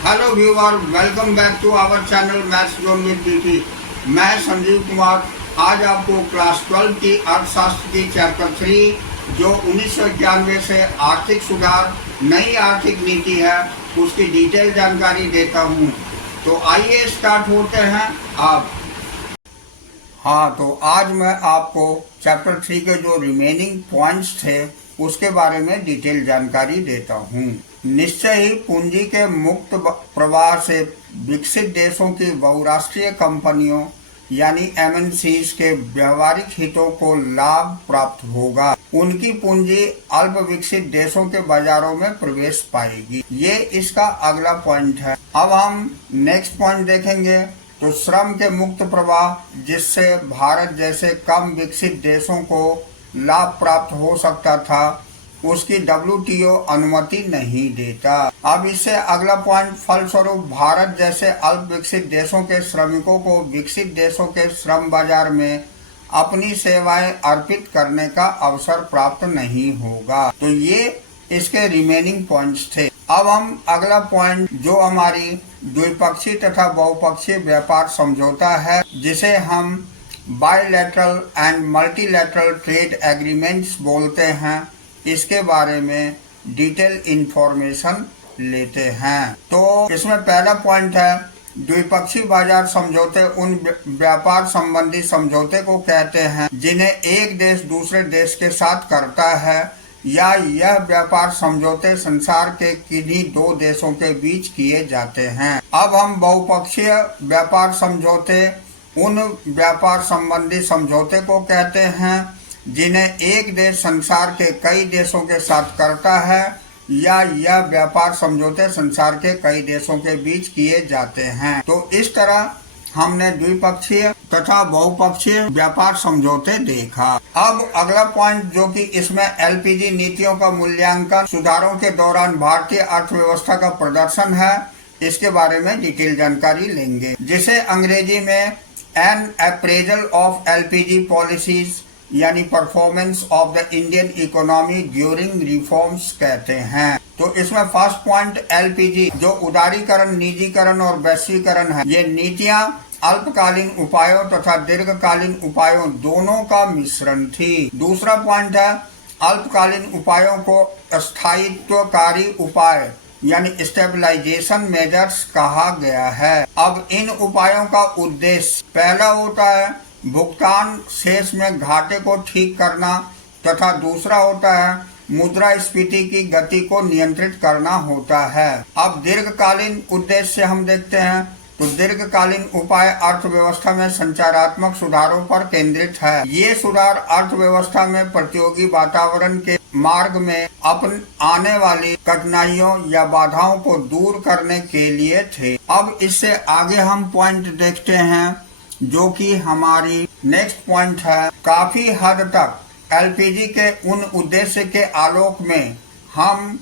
Hello viewer, welcome back to our channel maths zone with DT. मैं संजीव कुमार आज आपको class 12 की अर्थशास्त्र की चैप्टर 3 जो 1991 से आर्थिक सुधार नई आर्थिक नीति है उसकी डिटेल जानकारी देता हूं। तो आइए स्टार्ट होते हैं अब। तो आज मैं आपको चैप्टर 3 के जो रिमेनिंग पॉइंट्स थे उसके बारे में डिटेल जानकारी देता हूं। निश्चय ही पूंजी के मुक्त प्रवाह से विकसित देशों की बहुराष्ट्रीय कंपनियों यानी एमएनसीज के व्यवहारिक हितों को लाभ प्राप्त होगा। उनकी पूंजी अल्प विकसित देशों के बाजारों में प्रवेश पाएगी। ये इसका अगला पॉइंट है। अब हम नेक्स्ट पॉइंट देखेंगे तो श्रम के मुक्त प्रवाह जिससे भारत जैसे कम विकसित देशों को लाभ प्राप्त हो सकता था उसकी WTO अनुमति नहीं देता। अब इससे अगला पॉइंट फलस्वरूप भारत जैसे अल्प विकसित देशों के श्रमिकों को विकसित देशों के श्रम बाजार में अपनी सेवाएं अर्पित करने का अवसर प्राप्त नहीं होगा। तो ये इसके रिमेनिंग पॉइंट्स थे। अब हम अगला पॉइंट जो हमारी द्विपक्षीय तथा बहुपक्षीय व्यापार समझौता है जिसे हम bilateral and multilateral trade agreements बोलते हैं, इसके बारे में डिटेल इंफॉर्मेशन लेते हैं। तो इसमें पहला पॉइंट है द्विपक्षीय बाजार समझौते उन व्यापार संबंधी समझौते को कहते हैं जिन्हें एक देश दूसरे देश के साथ करता है या यह व्यापार समझौते संसार के किन्हीं दो देशों के बीच किए जाते हैं। अब हम बहुपक्षीय व्यापार समझौते उन व्यापार संबंधी समझौते को कहते हैं जिन्हें एक देश संसार के कई देशों के साथ करता है या यह व्यापार समझौते संसार के कई देशों के बीच किए जाते हैं। तो इस तरह हमने द्विपक्षीय तथा बहुपक्षीय व्यापार समझौते देखा। अब अगला पॉइंट जो कि इसमें LPG नीतियों का मूल्यांकन सुधारों के दौरान भारतीय अर्थव्यवस्था का प्रदर्शन है, इसके बारे में डिटेल जानकारी लेंगे, जिसे अंग्रेजी में an appraisal of LPG policies यानी performance of the Indian economy during reforms कहते हैं। तो इसमें फर्स्ट पॉइंट LPG जो उदारीकरण, निजीकरण और वैश्वीकरण है, ये नीतियां अल्पकालीन उपायों तथा दीर्घकालीन उपायों दोनों का मिश्रण थी। दूसरा पॉइंट है अल्पकालीन उपायों को स्थायित्वकारी उपाय यानी स्टेबलाइजेशन मेजर्स कहा गया है। अब इन उपायों का उद्देश्य पहला होता है भुगतान शेष में घाटे को ठीक करना तथा दूसरा होता है मुद्रास्फीति की गति को नियंत्रित करना होता है। अब दीर्घकालीन उद्देश्य हम देखते हैं तो दीर्घकालीन उपाय अर्थव्यवस्था में संचारात्मक सुधारों पर केंद्रित है। ये सुधार अर्थव्यवस्था में प्रतियोगी वातावरण के मार्ग में आने वाली कठिनाइयों या बाधाओं को दूर करने के लिए थे। अब इससे आगे हम पॉइंट देखते हैं जो कि हमारी नेक्स्ट पॉइंट है। काफी हद तक LPG के उन उद्देश्य के आलोक में हम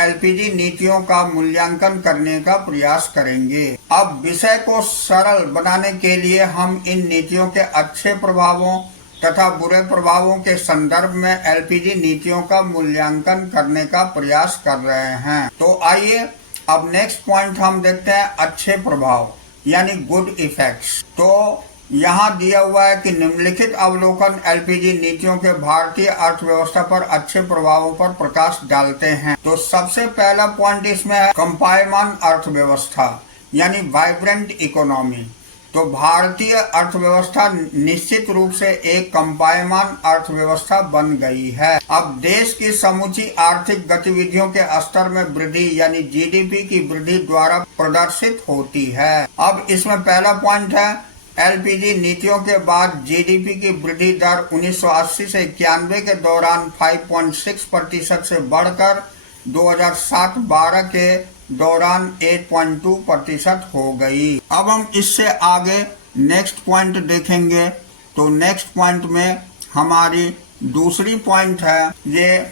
LPG नीतियों का मूल्यांकन करने का प्रयास करेंगे। अब विषय को सरल बनाने के लिए हम इन नीतियों के अच्छे प्रभावों तथा बुरे प्रभावों के संदर्भ में LPG नीतियों का मूल्यांकन करने का प्रयास कर रहे हैं। तो आइए अब नेक्स्ट पॉइंट हम देखते हैं अच्छे प्रभाव यानी गुड इफेक्ट्स। तो यहाँ दिया हुआ है कि निम्नलिखित अवलोकन LPG नीतियों के भारतीय अर्थव्यवस्था पर अच्छे प्रभावों पर प्रकाश डालते हैं। तो सबसे पहला पॉइंट इसमें है कंपायमान अर्थव्यवस्था यानी वाइब्रेंट इकोनॉमी। तो भारतीय अर्थव्यवस्था निश्चित रूप से एक कंपायमान अर्थव्यवस्था बन गई है। अब देश की समूची आर्थिक गतिविधियों के स्तर में वृद्धि यानी GDP की वृद्धि द्वारा प्रदर्शित होती है। अब इसमें पहला पॉइंट है LPG नीतियों के बाद GDP की वृद्धि दर 1980 से 91 के दौरान 5.6% से बढ़कर 2007-12 के दौरान 8.2% हो गई। अब हम इससे आगे नेक्स्ट पॉइंट देखेंगे। तो नेक्स्ट पॉइंट में हमारी दूसरी पॉइंट है ये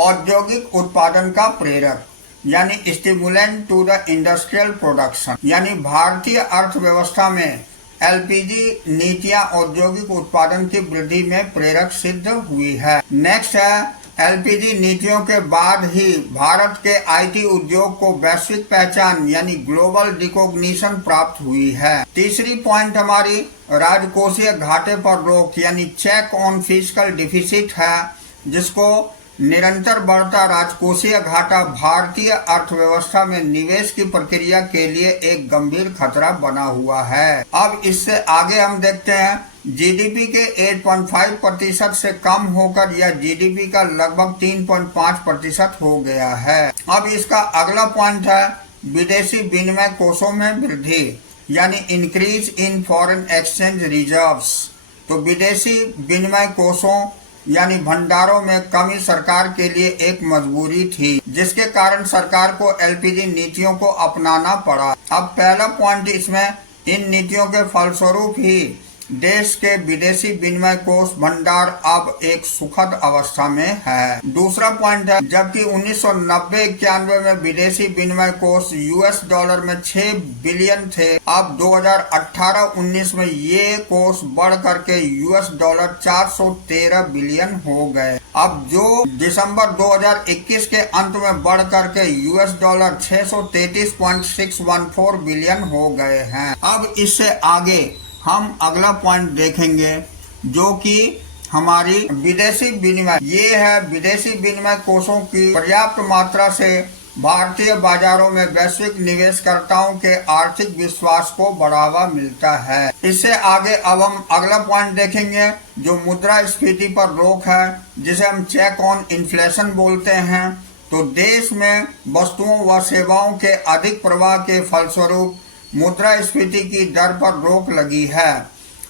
औद्योगिक उत्पादन का प्रेरक यानी stimulant to the industrial production. यानी भारतीय अर्थव्यवस्था में LPG नीतियां औद्योगिक उत्पादन की वृद्धि में प्रेरक सिद्ध हुई है। नेक्स्ट है एलपीजी नीतियों के बाद ही भारत के आईटी उद्योग को वैश्विक पहचान यानी ग्लोबल रिकॉग्निशन प्राप्त हुई है। तीसरी पॉइंट हमारी राजकोषीय घाटे पर रोक यानी चेक ऑन फिस्कल डिफिसिट है, जिसको निरंतर बढ़ता राजकोषीय घाटा भारतीय अर्थव्यवस्था में निवेश की प्रक्रिया के लिए एक गंभीर खतरा बना हुआ है। अब इससे आगे हम देखते हैं जीडीपी के 8.5% से कम होकर यह जीडीपी का लगभग 3.5% हो गया है। अब इसका अगला पॉइंट है विदेशी विनिमय कोषों में वृद्धि यानी increase in foreign exchange reserves. तो विदेशी विनिमय कोषों यानी भंडारों में कमी सरकार के लिए एक मजबूरी थी, जिसके कारण सरकार को एलपीजी नीतियों को अपनाना पड़ा। अब पहला पॉइंट इसमें इन नीतियों के फलस्वरूप ही देश के विदेशी विनिमय कोष भंडार अब एक सुखद अवस्था में है। दूसरा पॉइंट है जबकि 1990-91 में विदेशी विनिमय कोष यूएस डॉलर में 6 बिलियन थे, अब 2018-19 में ये कोष बढ़ करके यूएस डॉलर 413 बिलियन हो गए। अब जो दिसंबर 2021 के अंत में बढ़ करके यूएस डॉलर 633.614 बिलियन हो गए हैं। अब इससे आगे हम अगला पॉइंट देखेंगे जो कि हमारी विदेशी विनिमय, ये है विदेशी विनिमय कोषों की पर्याप्त मात्रा से भारतीय बाजारों में वैश्विक निवेशकर्ताओं के आर्थिक विश्वास को बढ़ावा मिलता है। इससे आगे अब हम अगला पॉइंट देखेंगे जो मुद्रास्फीति पर रोक है, जिसे हम चेक ऑन इन्फ्लेशन बोलते हैं। तो देश में वस्तुओं व सेवाओं के अधिक प्रवाह के फलस्वरूप मुद्रास्फीति की दर पर रोक लगी है,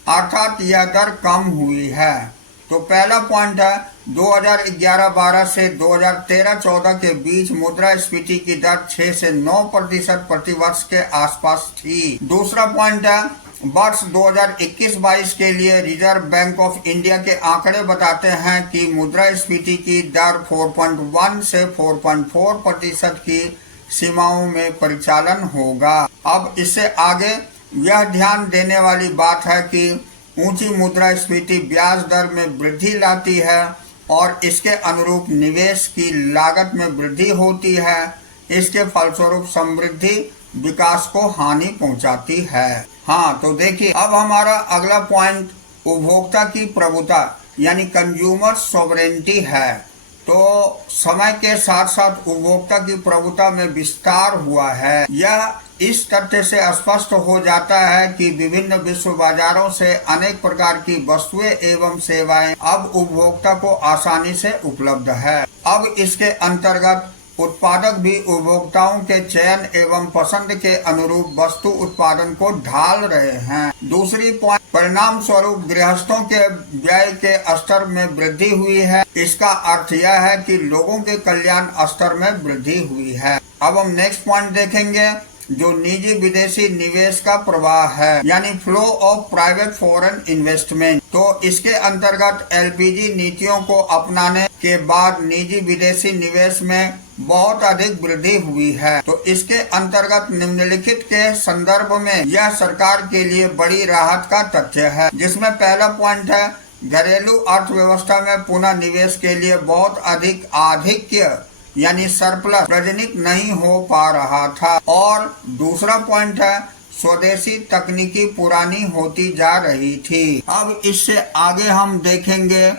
अर्थात यह दर कम हुई है। तो पहला पॉइंट है 2011-12 से 2013-14 के बीच मुद्रास्फीति की दर 6 से 9% प्रतिवर्ष के आसपास थी। दूसरा पॉइंट है वर्ष 2021-22 के लिए रिजर्व बैंक ऑफ इंडिया के आंकड़े बताते हैं कि मुद्रास्फीति की दर 4.1 से 4.4% की सीमाओं में परिचालन होगा। अब इससे आगे यह ध्यान देने वाली बात है कि ऊंची मुद्रास्फीति ब्याज दर में वृद्धि लाती है और इसके अनुरूप निवेश की लागत में वृद्धि होती है। इसके फलस्वरूप समृद्धि विकास को हानि पहुंचाती है। हाँ, तो देखिए अब हमारा अगला पॉइंट उपभोक्ता की प्रभुता यानी कंज्यूमर सॉवरेनिटी है। तो समय के साथ साथ उपभोक्ता की प्रभुता में विस्तार हुआ है। यह इस तथ्य से स्पष्ट हो जाता है कि विभिन्न विश्व बाजारों से अनेक प्रकार की वस्तुएं एवं सेवाएं अब उपभोक्ता को आसानी से उपलब्ध है। अब इसके अंतर्गत उत्पादक भी उपभोक्ताओं के चयन एवं पसंद के अनुरूप वस्तु उत्पादन को ढाल रहे हैं। दूसरी पॉइंट परिणाम स्वरूप गृहस्थों के व्यय के स्तर में वृद्धि हुई है। इसका अर्थ यह है कि लोगों के कल्याण स्तर में वृद्धि हुई है। अब हम नेक्स्ट पॉइंट देखेंगे जो निजी विदेशी निवेश का प्रवाह है यानी flow of private foreign investment. तो इसके अंतर्गत एलपीजी नीतियों को अपनाने के बाद निजी विदेशी निवेश में बहुत अधिक वृद्धि हुई है। तो इसके अंतर्गत निम्नलिखित के संदर्भ में यह सरकार के लिए बड़ी राहत का तथ्य है, जिसमें पहला पॉइंट है घरेलू अर्थव्यवस्था में पुनः निवेश के लिए बहुत अधिक आधिक्य यानी सरप्लस प्रजनित नहीं हो पा रहा था। और दूसरा पॉइंट है स्वदेशी तकनीकी पुरानी होती जा रही थी। अब इससे आगे हम देखेंगे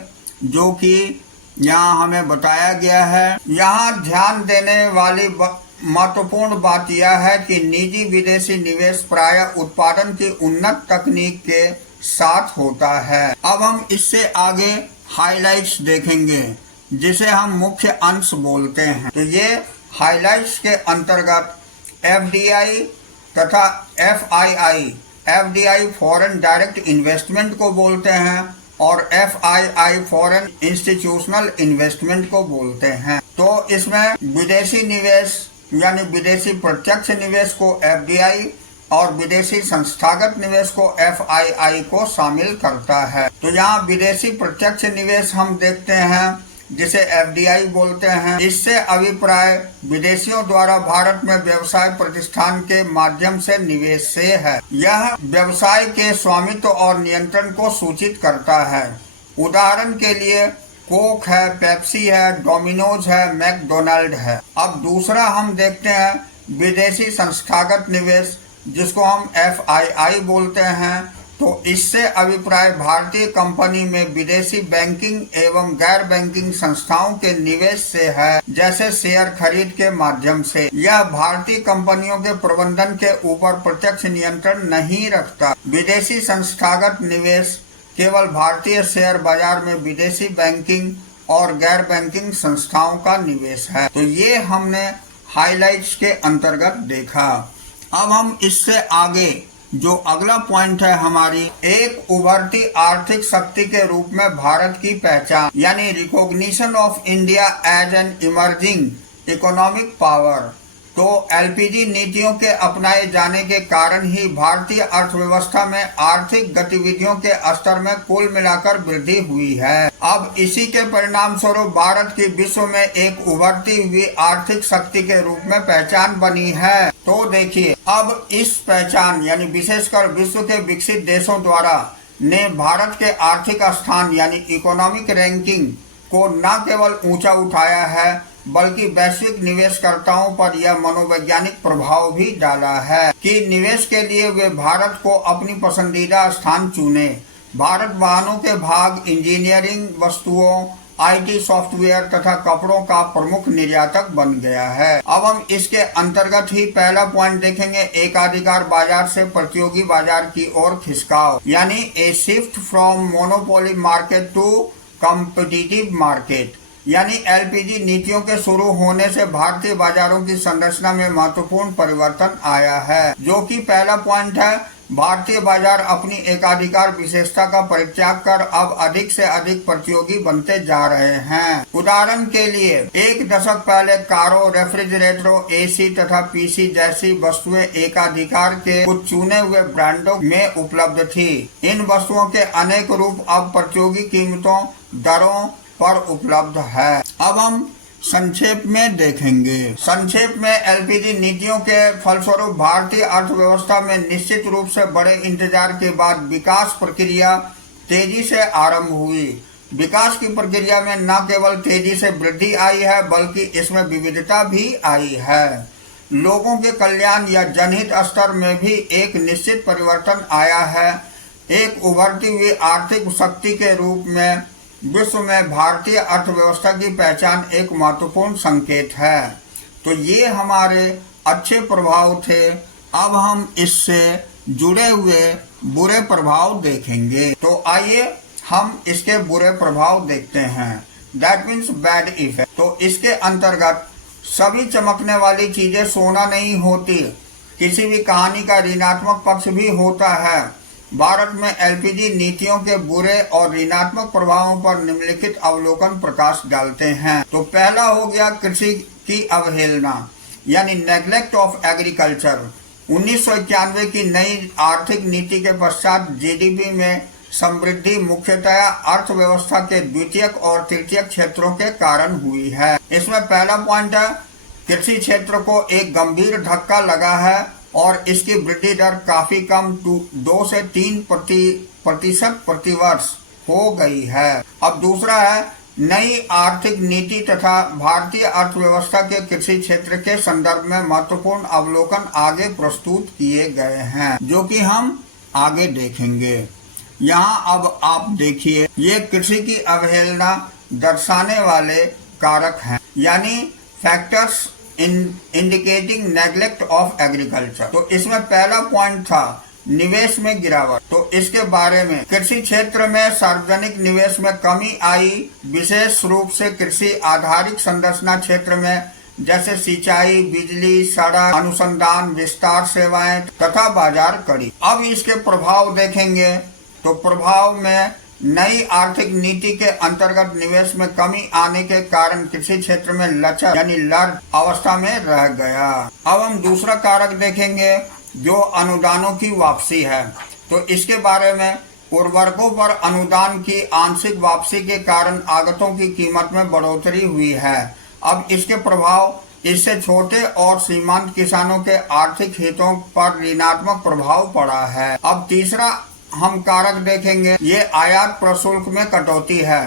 जो कि यहाँ हमें बताया गया है। यहाँ ध्यान देने वाली महत्वपूर्ण बात यह है कि निजी विदेशी निवेश प्रायः उत्पादन की उन्नत तकनीक के साथ होता है। अब हम इससे आगे हाइलाइट्स देखेंगे जिसे हम मुख्य अंश बोलते हैं। तो ये हाइलाइट्स के अंतर्गत एफडीआई तथा FII, FDI foreign direct investment को बोलते हैं और एफआईआई फॉरेन इंस्टीट्यूशनल इन्वेस्टमेंट को बोलते हैं। तो इसमें विदेशी निवेश यानी विदेशी प्रत्यक्ष निवेश को एफडीआई और विदेशी संस्थागत निवेश को एफआईआई को शामिल करता है। तो यहाँ विदेशी प्रत्यक्ष निवेश हम देखते हैं जिसे एफडीआई बोलते हैं। इससे अभिप्राय विदेशियों द्वारा भारत में व्यवसाय प्रतिष्ठान के माध्यम से निवेश से है। यह व्यवसाय के स्वामित्व और नियंत्रण को सूचित करता है। उदाहरण के लिए कोक है, पेप्सी है, डोमिनोज है, मैकडोनाल्ड है। अब दूसरा हम देखते हैं विदेशी संस्थागत निवेश, जिसको हम FII बोलते हैं। तो इससे अभिप्राय भारतीय कंपनी में विदेशी बैंकिंग एवं गैर बैंकिंग संस्थाओं के निवेश से है, जैसे शेयर खरीद के माध्यम से। यह भारतीय कंपनियों के प्रबंधन के ऊपर प्रत्यक्ष नियंत्रण नहीं रखता। विदेशी संस्थागत निवेश केवल भारतीय शेयर बाजार में विदेशी बैंकिंग और गैर बैंकिंग संस्थाओं का निवेश है। तो ये हमने हाइलाइट्स के अंतर्गत देखा। अब हम इससे आगे जो अगला पॉइंट है हमारी, एक उभरती आर्थिक शक्ति के रूप में भारत की पहचान, यानी recognition of India as an emerging economic power. तो LPG नीतियों के अपनाए जाने के कारण ही भारतीय अर्थव्यवस्था में आर्थिक गतिविधियों के स्तर में कुल मिलाकर वृद्धि हुई है। अब इसी के परिणाम स्वरूप भारत की विश्व में एक उभरती हुई आर्थिक शक्ति के रूप में पहचान बनी है। तो देखिए, अब इस पहचान यानी विशेषकर विश्व के विकसित देशों द्वारा ने भारत के आर्थिक स्थान यानी इकोनॉमिक रैंकिंग को न केवल ऊंचा उठाया है, बल्कि वैश्विक निवेशकर्ताओं पर यह मनोवैज्ञानिक प्रभाव भी डाला है कि निवेश के लिए वे भारत को अपनी पसंदीदा स्थान चुने। भारत वाहनों के भाग, इंजीनियरिंग वस्तुओं, IT सॉफ्टवेयर तथा कपड़ों का प्रमुख निर्यातक बन गया है। अब हम इसके अंतर्गत ही पहला पॉइंट देखेंगे, एकाधिकार बाजार से प्रतियोगी बाजार की ओर खिसकाव, यानी a shift from monopoly market to competitive market. यानी LPG नीतियों के शुरू होने से भारतीय बाजारों की संरचना में महत्वपूर्ण परिवर्तन आया है, जो कि पहला पॉइंट है। भारतीय बाजार अपनी एकाधिकार विशेषता का परित्याग कर अब अधिक से अधिक प्रतियोगी बनते जा रहे हैं। उदाहरण के लिए, एक दशक पहले कारों, रेफ्रिजरेटरों, AC तथा PC जैसी वस्तुएं एकाधिकार के कुछ चुने हुए ब्रांडों में उपलब्ध थी। इन वस्तुओं के अनेक रूप अब प्रतियोगी कीमतों, दरों पर उपलब्ध है। अब हम संक्षेप में देखेंगे। संक्षेप में LPG नीतियों के फलस्वरूप भारतीय अर्थव्यवस्था में निश्चित रूप से बड़े इंतजार के बाद विकास प्रक्रिया तेजी से आरंभ हुई। विकास की प्रक्रिया में न केवल तेजी से वृद्धि आई है, बल्कि इसमें विविधता भी आई है। लोगों के कल्याण या जनहित स्तर में भी एक निश्चित परिवर्तन आया है। एक उभरती हुई आर्थिक शक्ति के रूप में विश्व में भारतीय अर्थव्यवस्था की पहचान एक महत्वपूर्ण संकेत है। तो ये हमारे अच्छे प्रभाव थे। अब हम इससे जुड़े हुए बुरे प्रभाव देखेंगे। तो आइए हम इसके बुरे प्रभाव देखते हैं। That means bad effect. तो इसके अंतर्गत सभी चमकने वाली चीजें सोना नहीं होती, किसी भी कहानी का ऋणात्मक पक्ष भी होता है। भारत में LPG नीतियों के बुरे और ऋणात्मक प्रभावों पर निम्नलिखित अवलोकन प्रकाश डालते हैं। तो पहला हो गया कृषि की अवहेलना, यानी नेग्लेक्ट ऑफ एग्रीकल्चर। 1991 की नई आर्थिक नीति के पश्चात GDP में समृद्धि मुख्यतया अर्थव्यवस्था के द्वितीयक और तृतीयक क्षेत्रों के कारण हुई है। इसमें पहला पॉइंट है, कृषि क्षेत्र को एक गंभीर धक्का लगा है और इसकी वृद्धि दर काफी कम 2 से 3% प्रतिवर्ष हो गई है। अब दूसरा है, नई आर्थिक नीति तथा भारतीय अर्थव्यवस्था के कृषि क्षेत्र के संदर्भ में महत्वपूर्ण अवलोकन आगे प्रस्तुत किए गए हैं, जो कि हम आगे देखेंगे। यहाँ अब आप देखिए, ये कृषि की अवहेलना दर्शाने वाले कारक हैं, यानी factors indicating neglect of agriculture. तो इसमें पहला पॉइंट था निवेश में गिरावट। तो इसके बारे में, कृषि क्षेत्र में सार्वजनिक निवेश में कमी आई, विशेष रूप से कृषि आधारित संरचना क्षेत्र में, जैसे सिंचाई, बिजली, सड़क, अनुसंधान, विस्तार सेवाएं तथा बाजार कड़ी। अब इसके प्रभाव देखेंगे। तो प्रभाव में नई आर्थिक नीति के अंतर्गत निवेश में कमी आने के कारण कृषि क्षेत्र में लचर यानी लर्न अवस्था में रह गया। अब हम दूसरा कारक देखेंगे, जो अनुदानों की वापसी है। तो इसके बारे में, उर्वरकों पर अनुदान की आंशिक वापसी के कारण आगतों की कीमत में बढ़ोतरी हुई है। अब इसके प्रभाव, इससे छोटे और सीमांत किसानों के आर्थिक हितों पर ऋणात्मक प्रभाव पड़ा है। अब तीसरा हम कारक देखेंगे, ये आयात प्रशुल्क में कटौती है।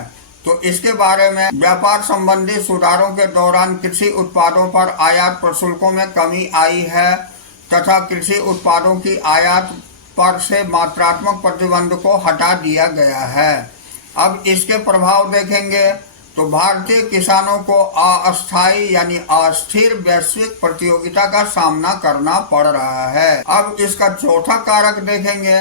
तो इसके बारे में व्यापार संबंधी सुधारों के दौरान कृषि उत्पादों पर आयात प्रशुल्कों में कमी आई है तथा कृषि उत्पादों की आयात पर से मात्रात्मक प्रतिबंध को हटा दिया गया है। अब इसके प्रभाव देखेंगे तो भारतीय किसानों को अस्थायी यानी अस्थिर वैश्विक प्रतियोगिता का सामना करना पड़ रहा है। अब इसका चौथा कारक देखेंगे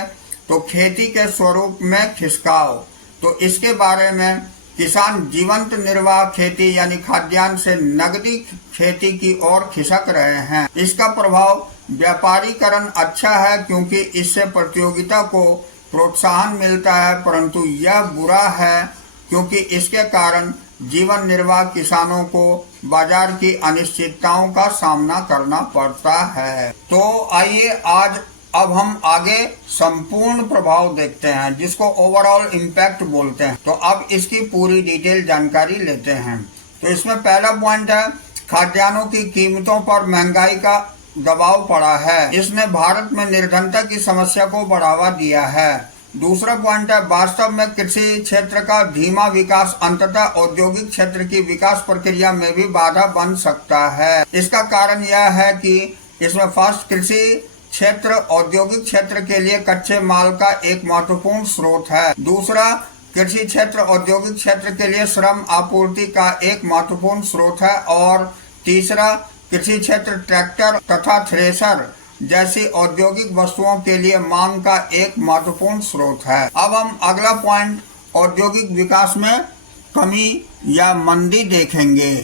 तो खेती के स्वरूप में खिसकाव। तो इसके बारे में किसान जीवंत निर्वाह खेती यानी खाद्यान्न से नगदी खेती की ओर खिसक रहे हैं। इसका प्रभाव व्यापारीकरण अच्छा है क्योंकि इससे प्रतियोगिता को प्रोत्साहन मिलता है, परंतु यह बुरा है क्योंकि इसके कारण जीवन निर्वाह किसानों को बाजार की अनिश्चितताओं का सामना करना पड़ता है। तो आइए आज अब हम आगे संपूर्ण प्रभाव देखते हैं जिसको ओवरऑल इम्पैक्ट बोलते हैं। तो अब इसकी पूरी डिटेल जानकारी लेते हैं। तो इसमें पहला पॉइंट है खाद्यान्नों की कीमतों पर महंगाई का दबाव पड़ा है। इसने भारत में निर्धनता की समस्या को बढ़ावा दिया है। दूसरा पॉइंट है वास्तव में कृषि क्षेत्र का धीमा विकास अंततः औद्योगिक क्षेत्र की विकास प्रक्रिया में भी बाधा बन सकता है। इसका कारण यह है कि इसमें फर्स्ट कृषि क्षेत्र औद्योगिक क्षेत्र के लिए कच्चे माल का एक महत्वपूर्ण स्रोत है। दूसरा कृषि क्षेत्र औद्योगिक क्षेत्र के लिए श्रम आपूर्ति का एक महत्वपूर्ण स्रोत है। और तीसरा कृषि क्षेत्र ट्रैक्टर तथा थ्रेशर जैसी औद्योगिक वस्तुओं के लिए मांग का एक महत्वपूर्ण स्रोत है। अब हम अगला पॉइंट औद्योगिक विकास में कमी या मंदी देखेंगे।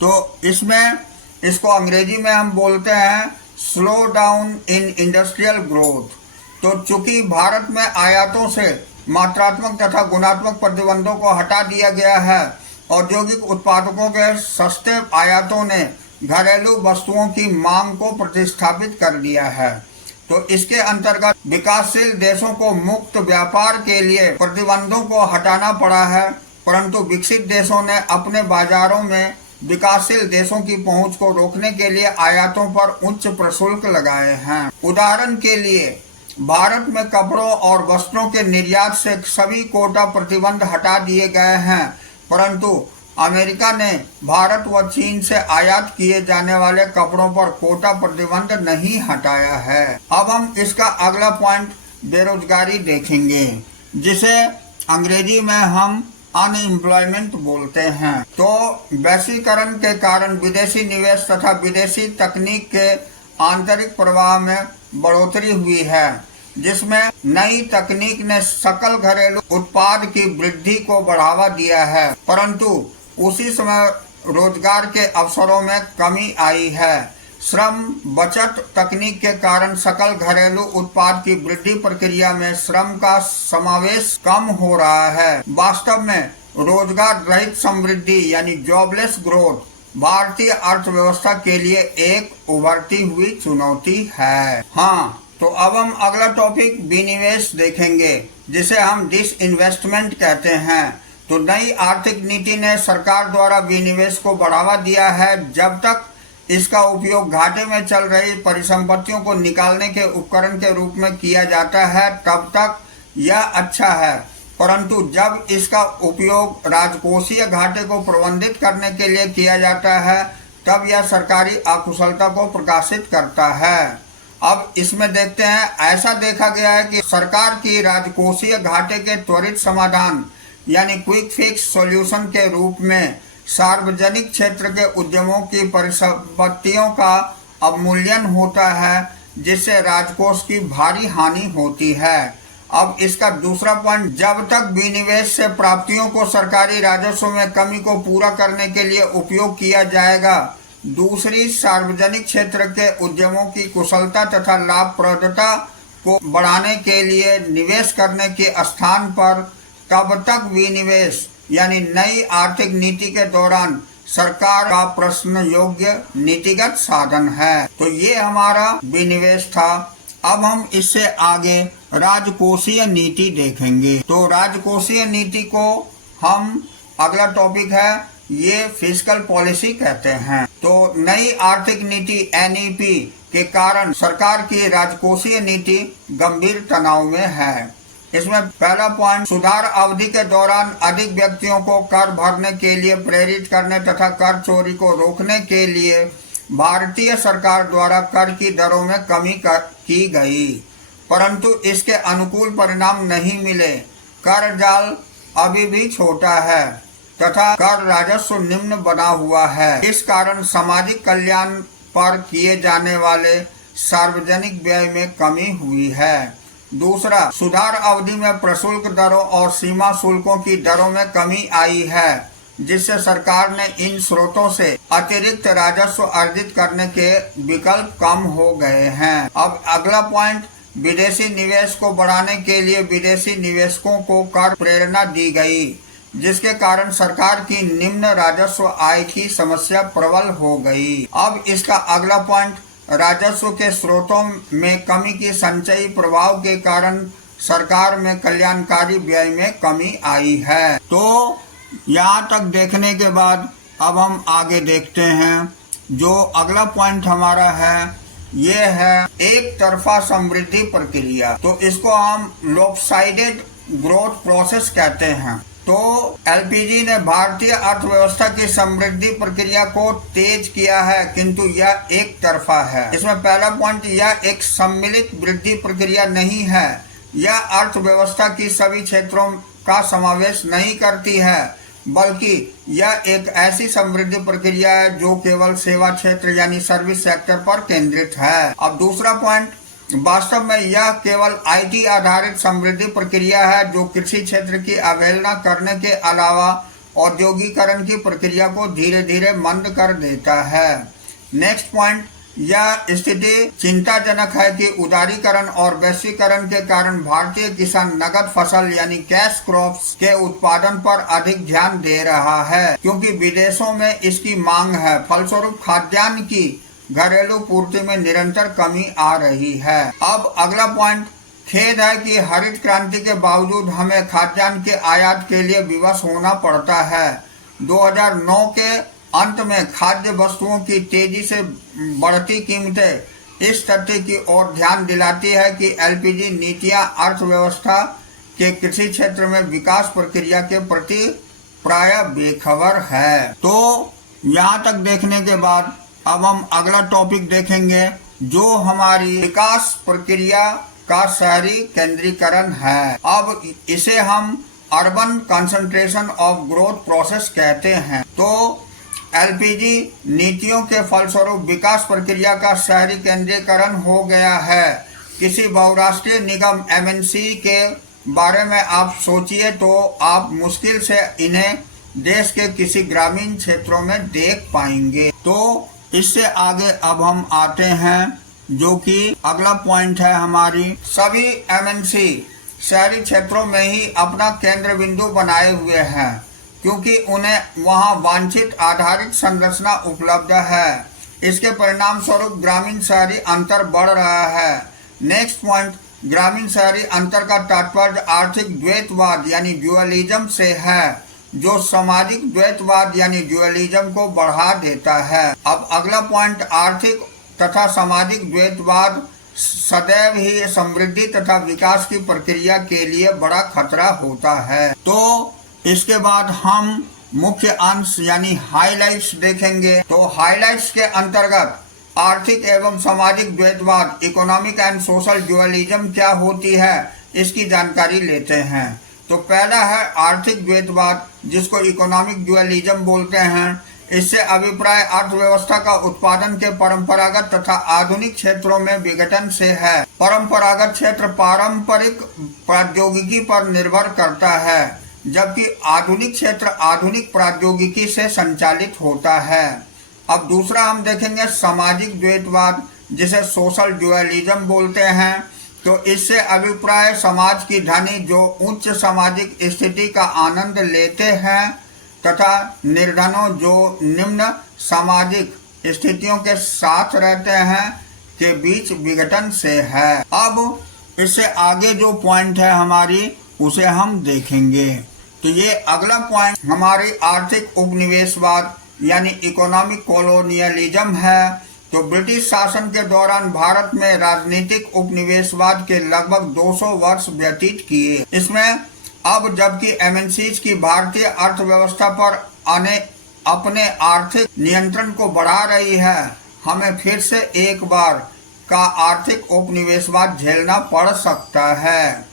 तो इसमें इसको अंग्रेजी में हम बोलते हैं slow down in industrial growth. तो चूंकि भारत में आयातों से मात्रात्मक तथा गुणात्मक प्रतिबंधों को हटा दिया गया है, औद्योगिक उत्पादकों के सस्ते आयातों ने घरेलू वस्तुओं की मांग को प्रतिस्थापित कर दिया है। तो इसके अंतर्गत विकासशील देशों को मुक्त व्यापार के लिए प्रतिबंधों को हटाना पड़ा है, परंतु विकसित देशों ने अपने बाजारों में विकासशील देशों की पहुंच को रोकने के लिए आयातों पर उच्च प्रशुल्क लगाए हैं। उदाहरण के लिए भारत में कपड़ों और वस्त्रों के निर्यात से सभी कोटा प्रतिबंध हटा दिए गए हैं, परंतु अमेरिका ने भारत व चीन से आयात किए जाने वाले कपड़ों पर कोटा प्रतिबंध नहीं हटाया है। अब हम इसका अगला पॉइंट बेरोजगारी देखेंगे, जिसे अंग्रेजी में हम अनएम्प्लॉयमेंट बोलते हैं। तो वैश्वीकरण के कारण विदेशी निवेश तथा विदेशी तकनीक के आंतरिक प्रवाह में बढ़ोतरी हुई है, जिसमें नई तकनीक ने सकल घरेलू उत्पाद की वृद्धि को बढ़ावा दिया है, परंतु उसी समय रोजगार के अवसरों में कमी आई है। श्रम बचत तकनीक के कारण सकल घरेलू उत्पाद की वृद्धि प्रक्रिया में श्रम का समावेश कम हो रहा है। वास्तव में रोजगार रहित समृद्धि यानी जॉबलेस ग्रोथ भारतीय अर्थव्यवस्था के लिए एक उभरती हुई चुनौती है। हाँ, तो अब हम अगला टॉपिक विनिवेश देखेंगे, जिसे हम डिसइन्वेस्टमेंट कहते हैं। तो नई आर्थिक नीति ने सरकार द्वारा विनिवेश को बढ़ावा दिया है। जब तक इसका उपयोग घाटे में चल रही परिसंपत्तियों को निकालने के उपकरण के रूप में किया जाता है, तब तक यह अच्छा है, परंतु जब इसका उपयोग राजकोषीय घाटे को प्रबंधित करने के लिए किया जाता है, तब यह सरकारी अकुशलता को प्रकाशित करता है। अब इसमें देखते हैं, ऐसा देखा गया है कि सरकार की राजकोषीय घाटे के त्वरित समाधान यानी क्विक फिक्स सॉल्यूशन के रूप में सार्वजनिक क्षेत्र के उद्यमों की परिसंपत्तियों का अवमूल्यन होता है, जिससे राजकोष की भारी हानि होती है। अब इसका दूसरा पॉइंट, जब तक विनिवेश से प्राप्तियों को सरकारी राजस्व में कमी को पूरा करने के लिए उपयोग किया जाएगा, दूसरी सार्वजनिक क्षेत्र के उद्यमों की कुशलता तथा लाभप्रदता को बढ़ाने के लिए निवेश करने के स्थान पर तब तक विनिवेश यानी नई आर्थिक नीति के दौरान सरकार का प्रश्न योग्य नीतिगत साधन है। तो ये हमारा विनिवेश था। अब हम इससे आगे राजकोषीय नीति देखेंगे। तो राजकोषीय नीति को हम अगला टॉपिक है, ये फिस्कल पॉलिसी कहते हैं। तो नई आर्थिक नीति NEP के कारण सरकार की राजकोषीय नीति गंभीर तनाव में है। इसमें पहला पॉइंट, सुधार अवधि के दौरान अधिक व्यक्तियों को कर भरने के लिए प्रेरित करने तथा कर चोरी को रोकने के लिए भारतीय सरकार द्वारा कर की दरों में कमी की गई, परंतु इसके अनुकूल परिणाम नहीं मिले। कर जाल अभी भी छोटा है तथा कर राजस्व निम्न बना हुआ है। इस कारण सामाजिक कल्याण पर किए जाने वाले सार्वजनिक व्यय में कमी हुई है। दूसरा, सुधार अवधि में प्रशुल्क दरों और सीमा शुल्कों की दरों में कमी आई है, जिससे सरकार ने इन स्रोतों से अतिरिक्त राजस्व अर्जित करने के विकल्प कम हो गए हैं। अब अगला पॉइंट, विदेशी निवेश को बढ़ाने के लिए विदेशी निवेशकों को कर प्रेरणा दी गई, जिसके कारण सरकार की निम्न राजस्व आय की समस्या प्रबल हो गई। अब इसका अगला पॉइंट, राजस्व के स्रोतों में कमी की संचयी प्रभाव के कारण सरकार में कल्याणकारी व्यय में कमी आई है। तो यहाँ तक देखने के बाद अब हम आगे देखते हैं। जो अगला पॉइंट हमारा है ये है एक तरफा समृद्धि प्रक्रिया। तो इसको हम लॉपसाइडेड ग्रोथ प्रोसेस कहते हैं। तो एलपीजी ने भारतीय अर्थव्यवस्था की समृद्धि प्रक्रिया को तेज किया है, किंतु यह एक तरफा है। इसमें पहला पॉइंट, यह एक सम्मिलित वृद्धि प्रक्रिया नहीं है। यह अर्थव्यवस्था की सभी क्षेत्रों का समावेश नहीं करती है, बल्कि यह एक ऐसी समृद्धि प्रक्रिया है जो केवल सेवा क्षेत्र यानी सर्विस सेक्टर पर केंद्रित है। अब दूसरा पॉइंट, वास्तव में यह केवल आईटी आधारित समृद्धि प्रक्रिया है जो कृषि क्षेत्र की अवहेलना करने के अलावा औद्योगिकरण की प्रक्रिया को धीरे धीरे मंद कर देता है। नेक्स्ट पॉइंट, यह स्थिति चिंताजनक है कि उदारीकरण और वैश्वीकरण के कारण भारतीय किसान नगद फसल यानी कैश क्रॉप्स के उत्पादन पर अधिक ध्यान दे रहा है, क्योंकि विदेशों में इसकी मांग है। फलस्वरूप खाद्यान्न की घरेलू पूर्ति में निरंतर कमी आ रही है। अब अगला पॉइंट, खेद है कि हरित क्रांति के बावजूद हमें खाद्यान्न के आयात के लिए विवश होना पड़ता है। 2009 के अंत में खाद्य वस्तुओं की तेजी से बढ़ती कीमतें इस तथ्य की ओर ध्यान दिलाती है कि एलपीजी नीतियां अर्थव्यवस्था के कृषि क्षेत्र में विकास प्रक्रिया के प्रति प्राय बेखबर है। तो यहाँ तक देखने के बाद अब हम अगला टॉपिक देखेंगे जो हमारी विकास प्रक्रिया का शहरी केंद्रीकरण है। अब इसे हम urban concentration of growth process कहते हैं। तो एलपीजी नीतियों के फलस्वरूप विकास प्रक्रिया का शहरी केंद्रीकरण हो गया है। किसी बहुराष्ट्रीय निगम एमएनसी के बारे में आप सोचिए तो आप मुश्किल से इन्हें देश के किसी ग्रामीण क्षेत्रों में देख पाएंगे। तो इससे आगे अब हम आते हैं जो कि अगला पॉइंट है हमारी, सभी एमएनसी शहरी क्षेत्रों में ही अपना केंद्र बिंदु बनाए हुए हैं, क्योंकि उन्हें वहां वांछित आधारित संरचना उपलब्ध है। इसके परिणाम स्वरूप ग्रामीण शहरी अंतर बढ़ रहा है। नेक्स्ट पॉइंट, ग्रामीण शहरी अंतर का तात्पर्य आर्थिक द्वैतवाद यानी ड्यूअलिज्म से है, जो सामाजिक द्वैतवाद यानी ड्यूअलिज्म को बढ़ा देता है। अब अगला पॉइंट, आर्थिक तथा सामाजिक द्वैतवाद सदैव ही समृद्धि तथा विकास की प्रक्रिया के लिए बड़ा खतरा होता है। तो इसके बाद हम मुख्य अंश यानी हाइलाइट्स देखेंगे। तो हाइलाइट्स के अंतर्गत आर्थिक एवं सामाजिक द्वैतवाद इकोनॉमिक एंड सोशल ड्यूअलिज्म क्या होती है इसकी जानकारी लेते हैं। तो पहला है आर्थिक द्वैतवाद, जिसको इकोनॉमिक ड्यूअलिज्म बोलते हैं। इससे अभिप्राय अर्थव्यवस्था का उत्पादन के परंपरागत तथा आधुनिक क्षेत्रों में विघटन से है। परंपरागत क्षेत्र पारंपरिक प्रौद्योगिकी पर निर्भर करता है, जबकि आधुनिक क्षेत्र आधुनिक प्रौद्योगिकी से संचालित होता है। अब दूसरा हम देखेंगे सामाजिक द्वैतवाद, जिसे सोशल ड्यूअलिज्म बोलते हैं। तो इससे अभिप्राय समाज की धनी जो उच्च सामाजिक स्थिति का आनंद लेते हैं तथा निर्धनों जो निम्न सामाजिक स्थितियों के साथ रहते हैं के बीच विघटन से है। अब इससे आगे जो पॉइंट है हमारी उसे हम देखेंगे। तो ये अगला पॉइंट हमारी आर्थिक उपनिवेशवाद यानी इकोनॉमिक कॉलोनियलिज्म है। तो ब्रिटिश शासन के दौरान भारत में राजनीतिक उपनिवेशवाद के लगभग 200 वर्ष व्यतीत किए। इसमें अब जबकि एमएनसीज की भारतीय अर्थव्यवस्था पर अपने आर्थिक नियंत्रण को बढ़ा रही है, हमें फिर से एक बार का आर्थिक उपनिवेशवाद झेलना पड़ सकता है।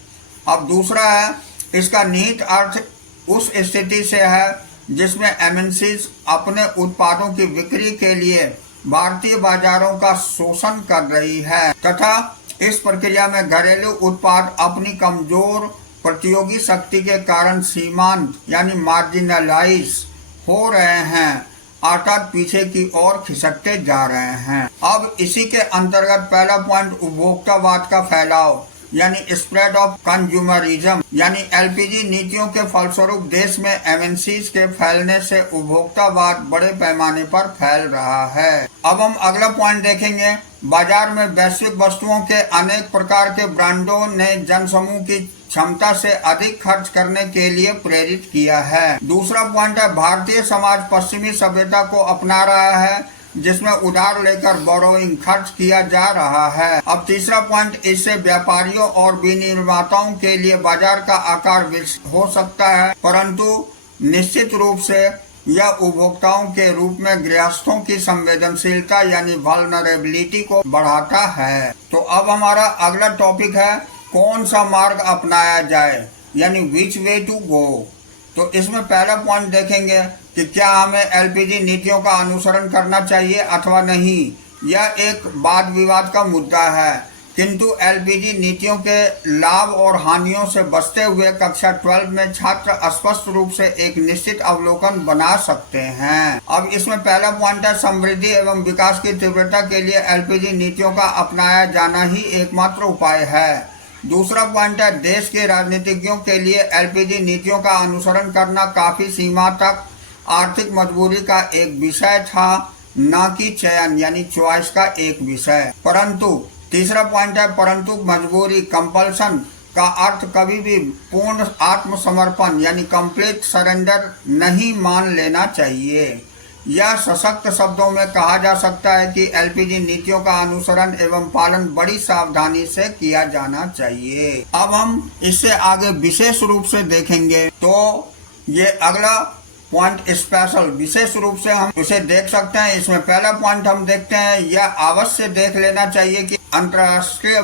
अब दूसरा है, इसका निहित अर्थ उस स्थिति से है जिसमें एमएनसीज अपने उत्पादों की बिक्री के लिए भारतीय बाजारों का शोषण कर रही है तथा इस प्रक्रिया में घरेलू उत्पाद अपनी कमजोर प्रतियोगी शक्ति के कारण सीमांत यानी मार्जिनलाइज हो रहे हैं, अर्थात पीछे की ओर खिसकते जा रहे हैं। अब इसी के अंतर्गत पहला पॉइंट उपभोक्तावाद का फैलाव यानी स्प्रेड ऑफ कंज्यूमरिज्म यानी एलपीजी नीतियों के फलस्वरूप देश में एमएनसीज के फैलने से उपभोक्तावाद बड़े पैमाने पर फैल रहा है। अब हम अगला पॉइंट देखेंगे। बाजार में वैश्विक वस्तुओं के अनेक प्रकार के ब्रांडों ने जनसमूह की क्षमता से अधिक खर्च करने के लिए प्रेरित किया है। दूसरा पॉइंट है, भारतीय समाज पश्चिमी सभ्यता को अपना रहा है जिसमें उधार लेकर बोरोइंग खर्च किया जा रहा है। अब तीसरा पॉइंट, इससे व्यापारियों और विनिर्माताओं के लिए बाजार का आकार हो सकता है, परंतु निश्चित रूप से यह उपभोक्ताओं के रूप में गृहस्थों की संवेदनशीलता यानी वल्नरेबिलिटी को बढ़ाता है। तो अब हमारा अगला टॉपिक है, कौन सा मार्ग अपनाया जाए यानी विच वे टू गो। तो इसमें पहला पॉइंट देखेंगे कि क्या हमें एलपीजी नीतियों का अनुसरण करना चाहिए अथवा नहीं। यह एक वाद विवाद का मुद्दा है, किंतु एलपीजी नीतियों के लाभ और हानियों से बचते हुए कक्षा 12 में छात्र स्पष्ट रूप से एक निश्चित अवलोकन बना सकते हैं। अब इसमें पहला पॉइंट है, समृद्धि एवं विकास की तीव्रता के लिए एलपीजी नीतियों का अपनाया जाना ही एकमात्र उपाय है। दूसरा पॉइंट है, देश के राजनीतिज्ञों के लिए एलपीजी नीतियों का अनुसरण करना काफी सीमा तक आर्थिक मजबूरी का एक विषय था, न कि चयन यानी चॉइस का एक विषय। परंतु तीसरा पॉइंट है, परंतु मजबूरी कंपल्सन का अर्थ कभी भी पूर्ण आत्मसमर्पण यानी कंप्लीट सरेंडर नहीं मान लेना चाहिए। यह सशक्त शब्दों में कहा जा सकता है कि एलपीजी नीतियों का अनुसरण एवं पालन बड़ी सावधानी से किया जाना चाहिए। अब हम इससे आगे विशेष रूप से देखेंगे। तो ये अगला पॉइंट स्पेशल विशेष रूप से हम इसे देख सकते हैं। इसमें पहला पॉइंट हम देखते हैं, यह अवश्य देख लेना चाहिए कि अंतर्राष्ट्रीय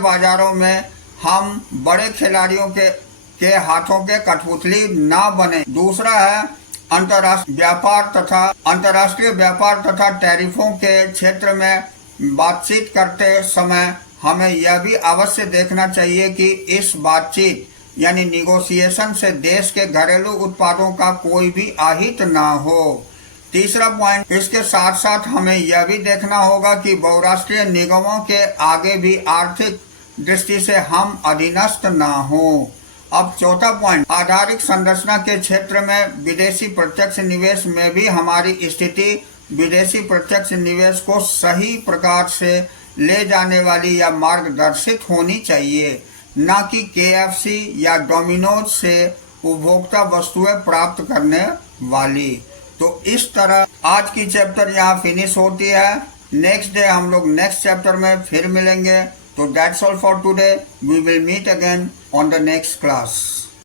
बाजारों में हम बड़े खिलाड़ियों के हाथों के कठपुतली न बने। दूसरा है, अंतर्राष्ट्रीय व्यापार तथा टैरिफों के क्षेत्र में बातचीत करते समय हमें यह भी अवश्य देखना चाहिए कि इस बातचीत यानी निगोशिएशन से देश के घरेलू उत्पादों का कोई भी अहित ना हो। तीसरा पॉइंट, इसके साथ साथ हमें यह भी देखना होगा कि बहुराष्ट्रीय निगमों के आगे भी आर्थिक दृष्टि से हम अधीनस्थ ना हो। अब चौथा पॉइंट, आधारिक संरचना के क्षेत्र में विदेशी प्रत्यक्ष निवेश में भी हमारी स्थिति विदेशी प्रत्यक्ष निवेश को सही प्रकार से ले जाने वाली या मार्गदर्शित होनी चाहिए, न कि केएफसी या डोमिनोज से उपभोक्ता वस्तुएं प्राप्त करने वाली। तो इस तरह आज की चैप्टर यहाँ फिनिश होती है। नेक्स्ट डे हम लोग नेक्स्ट चैप्टर में फिर मिलेंगे। तो that's all for today. We will meet again on the next class.